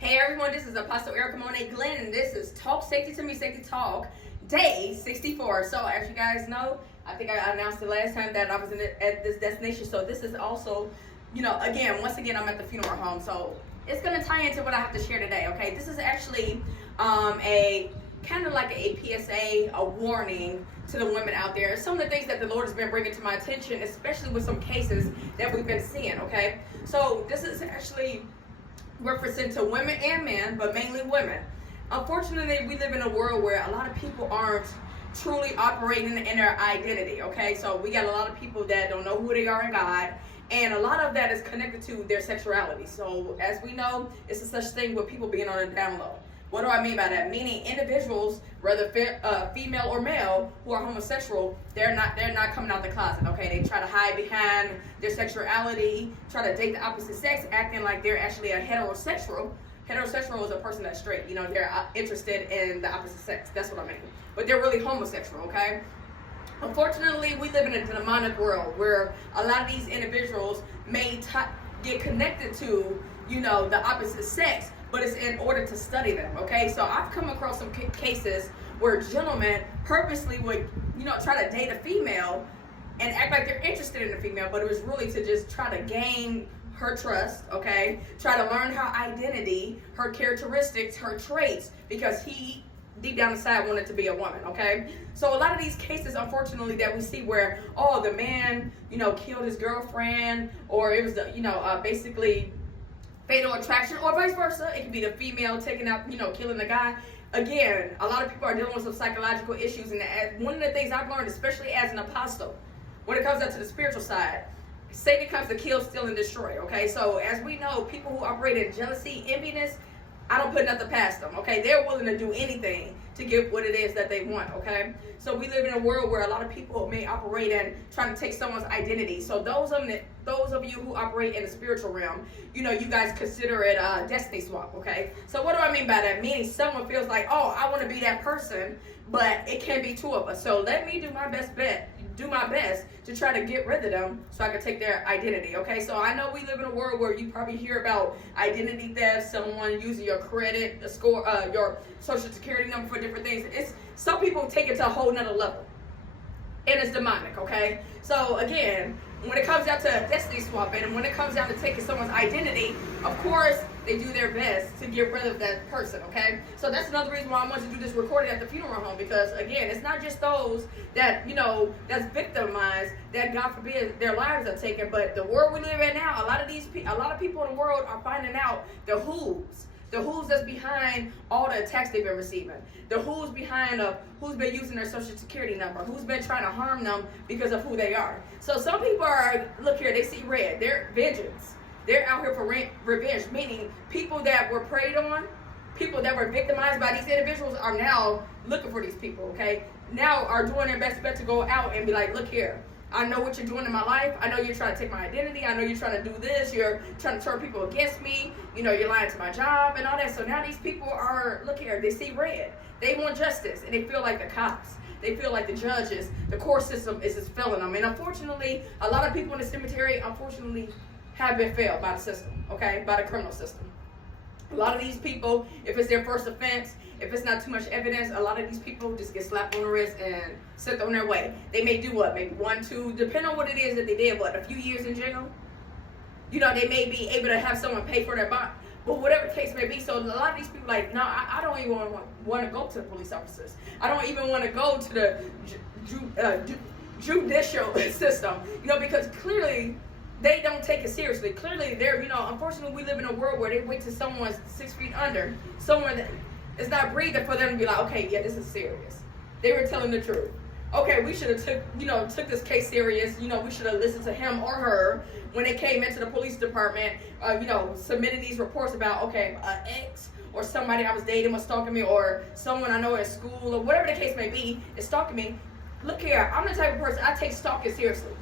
Hey everyone, this is Apostle Erica Monet Glenn, and this is Talk Safety to Me, Safety Talk, day 64. So as you guys know, I think I announced the last time that I was at this destination. So this is also, once again, I'm at the funeral home. So it's going to tie into what I have to share today, okay? This is actually a kind of like a PSA, a warning to the women out there. Some of the things that the Lord has been bringing to my attention, especially with some cases that we've been seeing, okay? So this is actually represent to women and men, but mainly women. Unfortunately, we live in a world where a lot of people aren't truly operating in their identity, okay? So we got a lot of people that don't know who they are in God, and a lot of that is connected to their sexuality. So as we know, it's a such thing with people being on a down low. What do I mean by that? Meaning individuals, whether female or male, who are homosexual, they're not coming out the closet, okay? They try to hide behind their sexuality, try to date the opposite sex, acting like they're actually a heterosexual. Heterosexual is a person that's straight. They're interested in the opposite sex. That's what I mean. But they're really homosexual, okay? Unfortunately, we live in a demonic world where a lot of these individuals may get connected to, the opposite sex, but it's in order to study them, okay? So I've come across some cases where gentlemen purposely would, try to date a female and act like they're interested in the female, but it was really to just try to gain her trust, okay? Try to learn her identity, her characteristics, her traits, because he deep down inside wanted to be a woman, okay? So a lot of these cases, unfortunately, that we see where, the man, killed his girlfriend, or it was, basically fatal attraction, or vice versa. It could be the female taking out, killing the guy. Again, a lot of people are dealing with some psychological issues, and one of the things I've learned, especially as an apostle, when it comes down to the spiritual side, Satan comes to kill, steal, and destroy, okay? So as we know, people who operate in jealousy, enviness, I don't put nothing past them, okay? They're willing to do anything to get what it is that they want, okay? So we live in a world where a lot of people may operate in trying to take someone's identity. So those of you who operate in the spiritual realm, you guys consider it a destiny swap, okay? So what do I mean by that? Meaning someone feels like, I want to be that person, but it can't be two of us. So let me do my best to try to get rid of them so I can take their identity, okay? So I know we live in a world where you probably hear about identity theft, someone using your credit, the score, your social security number for different things. Some people take it to a whole nother level, and it's demonic, okay? So again, when it comes down to destiny swapping, and when it comes down to taking someone's identity, of course, they do their best to get rid of that person, okay? So that's another reason why I want to do this recording at the funeral home, because again, it's not just those that, that's victimized, that God forbid their lives are taken, but the world we live in now, a lot of people in the world are finding out the who's that's behind all the attacks they've been receiving. The who's behind who's been using their social security number, who's been trying to harm them because of who they are. So some people are, look here, they see red. They're vengeance. They're out here for revenge, meaning people that were preyed on, people that were victimized by these individuals are now looking for these people, okay? Now are doing their best bet to go out and be like, look here, I know what you're doing in my life. I know you're trying to take my identity. I know you're trying to do this. You're trying to turn people against me. You're lying to my job and all that. So now these people are, look here, they see red. They want justice, and they feel like the cops. They feel like the judges, the court system is just failing them. And unfortunately, a lot of people in the cemetery, have been failed by the system, okay, by the criminal system. A lot of these people, if it's their first offense, if it's not too much evidence, a lot of these people just get slapped on the wrist and sent on their way. They may do what? Maybe 1, 2, depending on what it is that they did, a few years in jail? They may be able to have someone pay for their bond. But whatever the case may be, so a lot of these people no, I don't even want to go to the police officers. I don't even want to go to the judicial system, because clearly they don't take it seriously. Clearly, unfortunately, we live in a world where they wait till someone's 6 feet under, someone that is not breathing for them to be like, okay, yeah, this is serious. They were telling the truth. Okay, we should have took this case serious. We should have listened to him or her when they came into the police department, submitted these reports about, okay, an ex or somebody I was dating was stalking me, or someone I know at school, or whatever the case may be is stalking me. Look here, I'm the type of person, I take stalking seriously.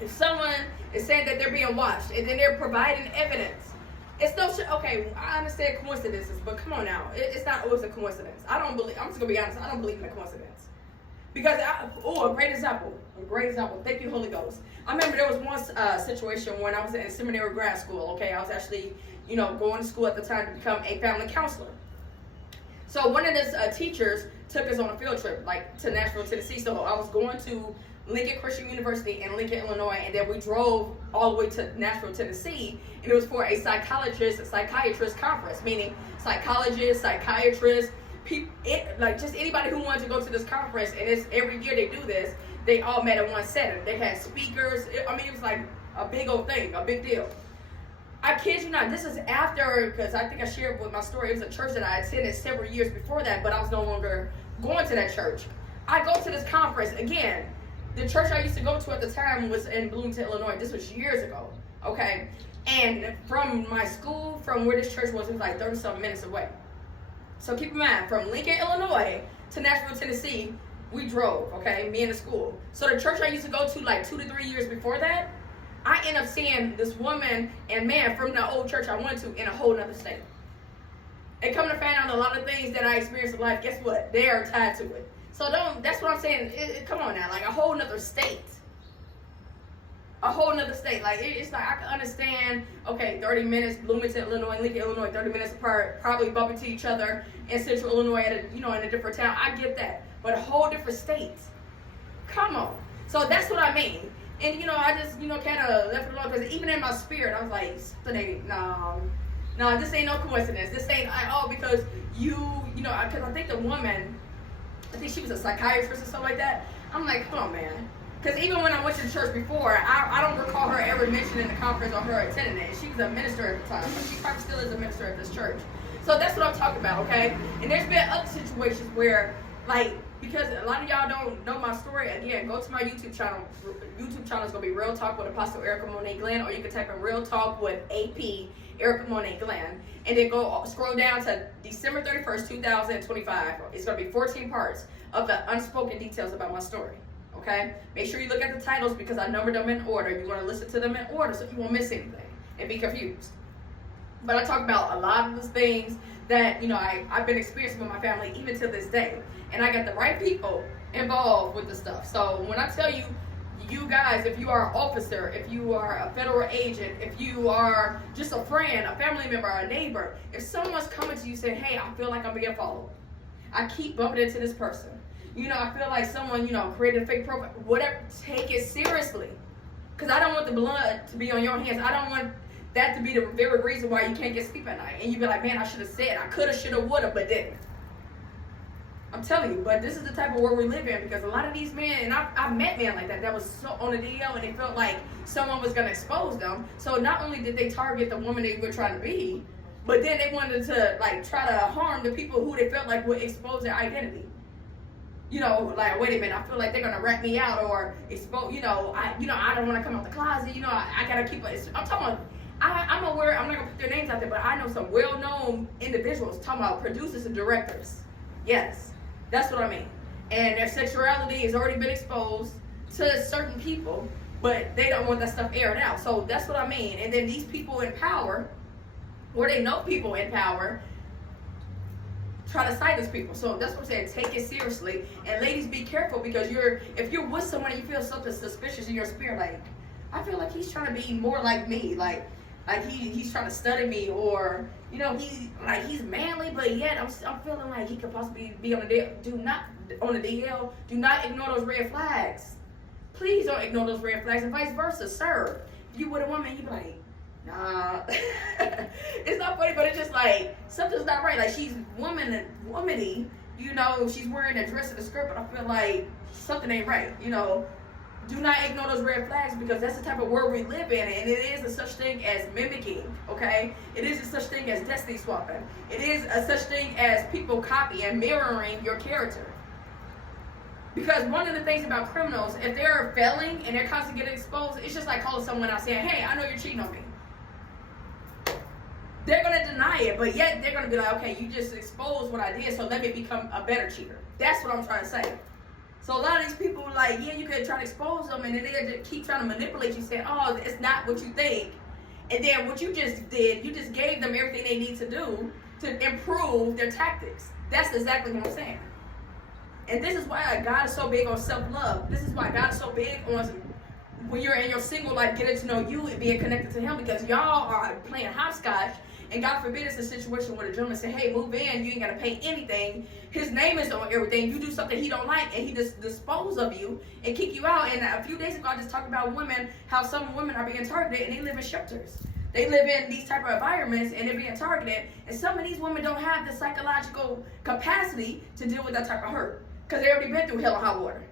If someone is saying that they're being watched and then they're providing evidence, it's no shit. Okay, I understand coincidences, but come on now. It's not always a coincidence. I'm just going to be honest. I don't believe in a coincidence. Because, a great example. Thank you, Holy Ghost. I remember there was one situation when I was in seminary grad school, okay? I was actually going to school at the time to become a family counselor. So one of the teachers took us on a field trip, like to Nashville, Tennessee. So I was going to Lincoln Christian University in Lincoln, Illinois, and then we drove all the way to Nashville, Tennessee, and it was for a psychiatrist conference, meaning psychologists, psychiatrists, just anybody who wanted to go to this conference. And it's every year they do this. They all met in one center. They had speakers. It was like a big old thing, a big deal. I kid you not, this is after, because I think I shared with my story, it was a church that I attended several years before that, but I was no longer going to that church. I go to this conference again. The church I used to go to at the time was in Bloomington, Illinois. This was years ago, okay? And from my school, from where this church was, it was like 30-something minutes away. So keep in mind, from Lincoln, Illinois to Nashville, Tennessee, we drove, okay, me and the school. So the church I used to go to like 2 to 3 years before that, I ended up seeing this woman and man from the old church I went to in a whole nother state. And coming to find out a lot of things that I experienced in life, guess what? They are tied to it. So that's what I'm saying. Come on now, like a whole nother state. A whole nother state. Like, it's like I can understand, okay, 30 minutes, Bloomington, Illinois, Lincoln, Illinois, 30 minutes apart, probably bump into each other in Central Illinois at in a different town. I get that. But a whole different state. Come on. So that's what I mean. And, I just, kind of left it alone, because even in my spirit, I was like, no, this ain't no coincidence. This ain't, because because I think the woman, I think she was a psychiatrist or something like that. I'm like, come on, man. Because even when I went to the church before, I don't recall her ever mentioning the conference or her attending it. She was a minister at the time. She probably still is a minister at this church. So that's what I'm talking about, okay? And there's been other situations where, because a lot of y'all don't know my story, again, go to my YouTube channel. YouTube channel is going to be Real Talk with Apostle Erica Monet Glenn, or you can type in Real Talk with AP Erica Monet Glenn, and then scroll down to December 31st, 2025. It's going to be 14 parts of the unspoken details about my story, okay? Make sure you look at the titles, because I numbered them in order. You want to listen to them in order so you won't miss anything and be confused. But I talk about a lot of the things that, I've been experiencing with my family even to this day. And I got the right people involved with the stuff. So when I tell you, you guys, if you are an officer, if you are a federal agent, if you are just a friend, a family member, a neighbor, if someone's coming to you saying, hey, I feel like I'm being followed, I keep bumping into this person, I feel like someone, created a fake profile, whatever, take it seriously. Because I don't want the blood to be on your hands. I don't want that to be the very reason why you can't get sleep at night. And you be like, man, I should have said, I could have, should have, would have, but didn't. I'm telling you, but this is the type of world we live in, because a lot of these men, and I've met men like that was so on the DL, and they felt like someone was going to expose them. So not only did they target the woman they were trying to be, but then they wanted to try to harm the people who they felt like would expose their identity. Wait a minute, I feel like they're going to rat me out or expose, I don't want to come out the closet, I got to keep it. I'm talking about, I'm aware, I'm not going to put their names out there, but I know some well-known individuals talking about producers and directors. Yes. That's what I mean. And their sexuality has already been exposed to certain people, but they don't want that stuff aired out. So that's what I mean. And then these people in power, or they know people in power, try to silence people. So that's what I'm saying. Take it seriously. And ladies, be careful, because if you're with someone and you feel something suspicious in your spirit, I feel like he's trying to be more like me, like he's trying to study me, or he's manly, but yet I'm feeling like he could possibly be on the DL. Do not ignore those red flags. Please don't ignore those red flags, and vice versa, sir. If you with a woman, you be like, nah. It's not funny, but it's just like something's not right. Like, she's womany, she's wearing a dress and a skirt, but I feel like something ain't right, Do not ignore those red flags, because that's the type of world we live in, and it is a such thing as mimicking, okay? It is a such thing as destiny swapping. It is a such thing as people copy and mirroring your character. Because one of the things about criminals, if they're failing and they're constantly getting exposed, it's just like calling someone out saying, hey, I know you're cheating on me. They're going to deny it, but yet they're going to be like, okay, you just exposed what I did, so let me become a better cheater. That's what I'm trying to say. So a lot of these people are like, yeah, you could try to expose them, and then they just keep trying to manipulate you, saying, oh, it's not what you think. And then what you just did, you just gave them everything they need to do to improve their tactics. That's exactly what I'm saying. And this is why God is so big on self-love. This is why God is so big on, when you're in your single life, getting to know you and being connected to Him, because y'all are playing hopscotch and God forbid it's a situation where the gentleman say, hey, move in, you ain't gotta pay anything. His name is on everything. You do something he don't like, and he just dispose of you and kick you out. And a few days ago, I just talked about women, how some women are being targeted, and they live in shelters. They live in these type of environments, and they're being targeted. And some of these women don't have the psychological capacity to deal with that type of hurt, because they already been through hell and hot water.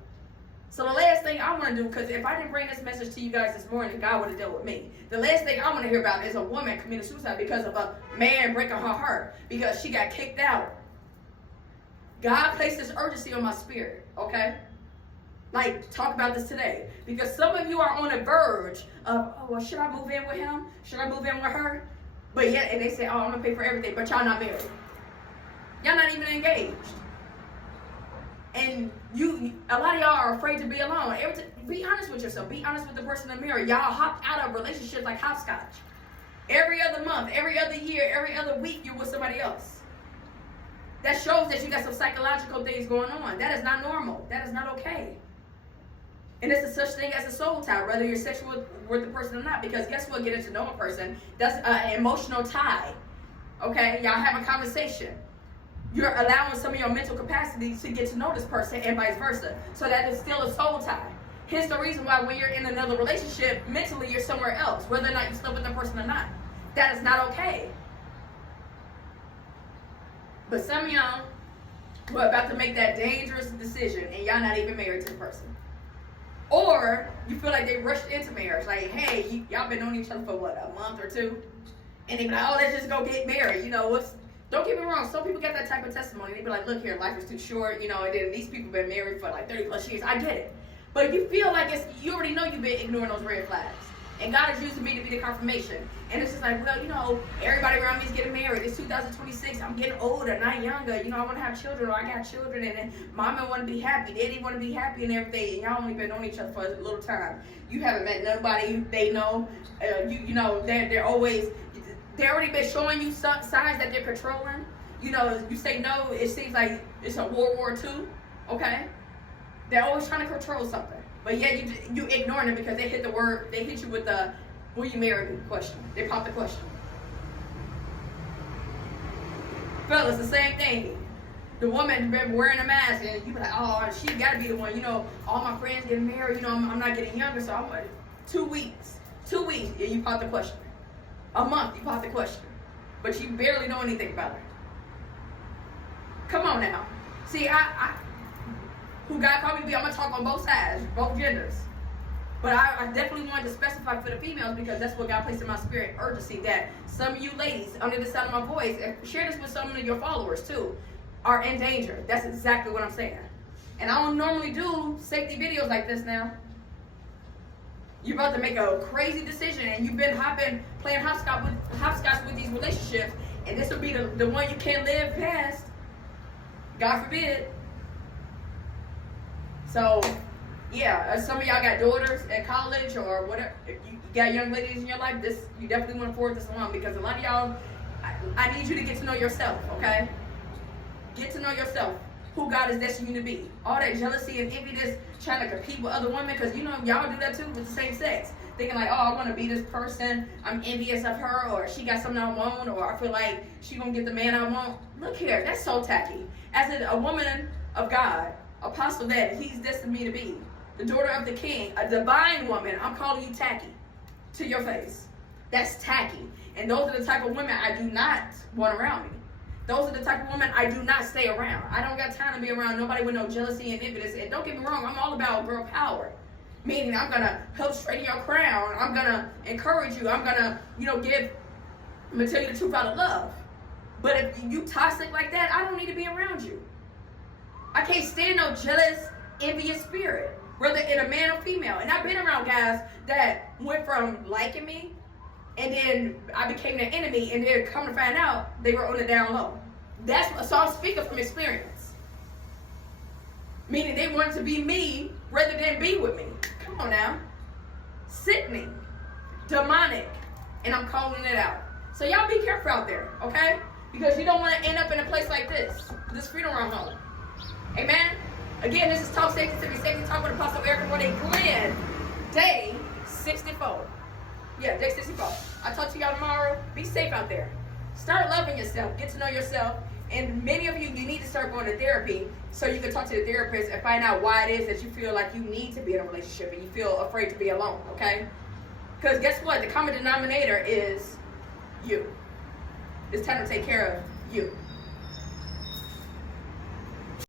So the last thing I want to do, because if I didn't bring this message to you guys this morning, God would have dealt with me. The last thing I want to hear about is a woman committing suicide because of a man breaking her heart, because she got kicked out. God placed this urgency on my spirit, okay? Like, talk about this today. Because some of you are on the verge of, oh, well, should I move in with him? Should I move in with her? But yet, and they say, oh, I'm going to pay for everything, but y'all not married. Y'all not even engaged. And a lot of y'all are afraid to be alone. Be honest with yourself. Be honest with the person in the mirror. Y'all hop out of relationships like hopscotch. Every other month, every other year, every other week, you're with somebody else. That shows that you got some psychological things going on. That is not normal. That is not okay. And it's a such thing as a soul tie, whether you're sexual with the person or not. Because guess what? Getting to know a person, that's an emotional tie. Okay? Y'all have a conversation. You're allowing some of your mental capacity to get to know this person and vice versa. So that is still a soul tie. Hence the reason why when you're in another relationship, mentally you're somewhere else, whether or not you slept with the person or not. That is not okay. But some of y'all were about to make that dangerous decision and y'all not even married to the person. Or you feel like they rushed into marriage. Like, hey, y'all been knowing each other for what, a month or two? And they be like, oh, let's just go get married. You know, don't get me wrong, some people get that type of testimony. They be like, look here, life is too short, you know, and then these people been married for like 30 plus years. I get it. But if you feel like you already know you've been ignoring those red flags. And God is using me to be the confirmation. And it's just like, well, you know, everybody around me is getting married. It's 2026. I'm getting older, not younger. You know, I want to have children, or I got children, and then mama want to be happy, daddy want to be happy and everything. And y'all only been knowing each other for a little time. You haven't met nobody they know. You know, they're always, they already been showing you signs that they're controlling. You know, you say no, it seems like it's a World War II, okay? They're always trying to control something. But yet you ignoring them because they hit you with the, will you marry me question. They pop the question. Fellas, the same thing. The woman been wearing a mask and you be like, oh, she gotta be the one. You know, all my friends getting married, you know, I'm not getting younger, so I'm like, 2 weeks. 2 weeks, and you pop the question. A month, you pop the question. But you barely know anything about her. Come on now. See, who God called me to be, I'm going to talk on both sides, both genders. But I definitely wanted to specify for the females because that's what God placed in my spirit, urgency, that some of you ladies, under the sound of my voice, and share this with some of your followers too, are in danger. That's exactly what I'm saying. And I don't normally do safety videos like this now. You're about to make a crazy decision and you've been playing hopscotch with these relationships, and this will be the one you can't live past. God forbid. So, yeah, some of y'all got daughters at college or whatever. If you got young ladies in your life, you definitely want to forward this along, because a lot of y'all, I need you to get to know yourself, okay? Get to know yourself, who God is destined you to be. All that jealousy and envy, this trying to compete with other women, because you know y'all do that too with the same sex. Thinking like, oh, I want to be this person, I'm envious of her, or she got something I want, or I feel like she gonna get the man I want. Look here, that's so tacky. As a woman of God, apostle that he's destined me to be, the daughter of the king, a divine woman, I'm calling you tacky to your face. That's tacky. And those are the type of women I do not want around me. Those are the type of women I do not stay around. I don't got time to be around nobody with no jealousy and envy. And don't get me wrong, I'm all about girl power. Meaning I'm going to help straighten your crown. I'm going to encourage you. I'm going to, I'm going to tell you the truth out of love. But if you toxic like that, I don't need to be around you. I can't stand no jealous, envious spirit, whether in a man or female. And I've been around guys that went from liking me, and then I became their enemy, and then come to find out they were on the down low. So I'm speaking from experience. Meaning they wanted to be me rather than be with me. Come on now. Sickening. Demonic. And I'm calling it out. So y'all be careful out there, okay? Because you don't want to end up in a place like this Freedom Round home. Amen? Again, this is Talk Safety to be Safety Talk with Apostle Erica Monet Glenn. Day 64. Yeah, day 64. I'll talk to y'all tomorrow. Be safe out there. Start loving yourself. Get to know yourself. And many of you need to start going to therapy so you can talk to the therapist and find out why it is that you feel like you need to be in a relationship and you feel afraid to be alone, okay? Because guess what? The common denominator is you. It's time to take care of you.